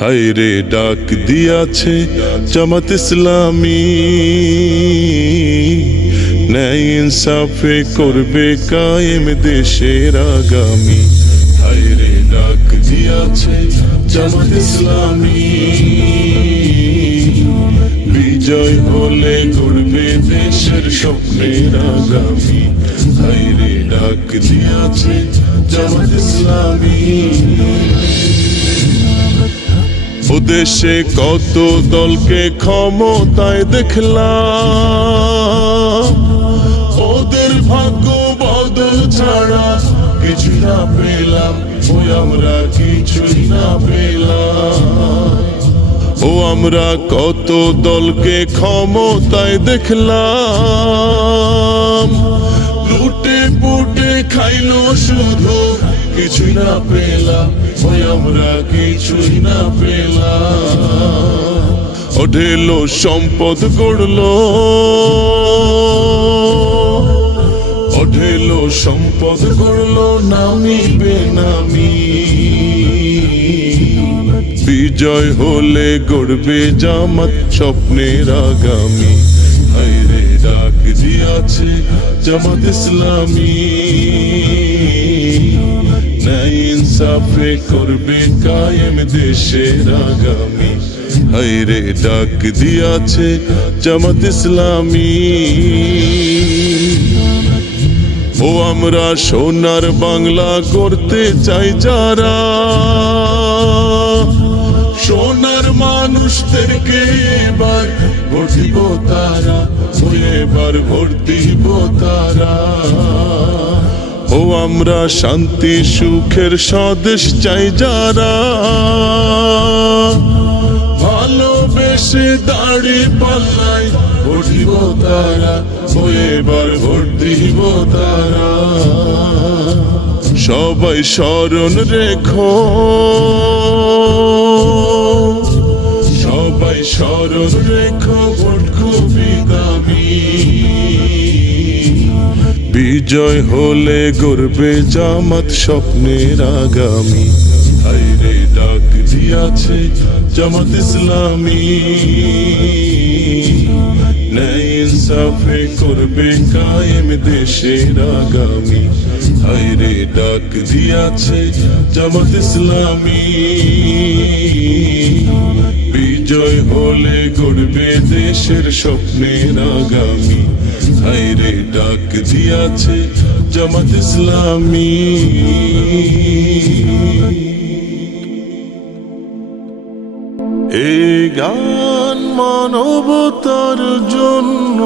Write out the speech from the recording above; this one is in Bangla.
হায় রে ডাক দিয়াছে জামাত ইসলামী। ন্যায় ইনসাফে করবে কায়েম দেশের আগামী। হায় রে ডাক দিয়াছে জামাত ইসলামী। বিজয় হলে করবে দেশের স্বপ্নের আগামী। হায় রে ডাক দিয়াছে জামাত ইসলামী। দেশে কত দলকে ক্ষমতায় দেখলাম। ওদের ভাগ্য বদল ছাড়া কিছু না পেলাম। ওই আমরা কিছুই না পেলাম। ও আমরা কত দলকে ক্ষমতায় দেখলাম। লুটে পুটে খাইলো শুধু কিছুই না পেলাম ওই আমরা কিছুই না পেলাম। ও সম্পদ গড়লো ও ঢেলো সম্পদ গড়লো নামি বেনামি। বিজয় হলে গড়বে জামাত স্বপ্নের আগামী। হায়রে ডাক দিয়াছে জামাত ইসলামী। কায়েম দেশের আগামী হায়রে ডাক দিয়াছে জামাত ইসলামী। ও আমরা সোনার বাংলা করতে চাই যারা। সোনার মানুষদেরকে এবার দিব তারা। এবার ভোট দিব তারা। আমরা শান্তি, সুখের স্বদেশ চাই যারা। ভালোবেসে দাড়ি পাল্লাই ভোট দিব তারা এবার ভোট দিব তারা। সবাই স্মরণ রেখো। সবাই স্মরণ রেখো ভোট খুবই বিজয় হলে গর্বে জামাত স্বপ্নের আগামী। হায়রে ডাক দিয়াছে জামাত ইসলামী। ইনসাফে করবে কায়েম দেশের আগামী। হায়রে ডাক দিয়াছে জামাত ইসলামী। বিজয় হলে গড়বে দেশের স্বপ্নের আগামী। হাইরে ডাক দিয়াছে জামাত ইসলামী। এ গান মানবতার জন্য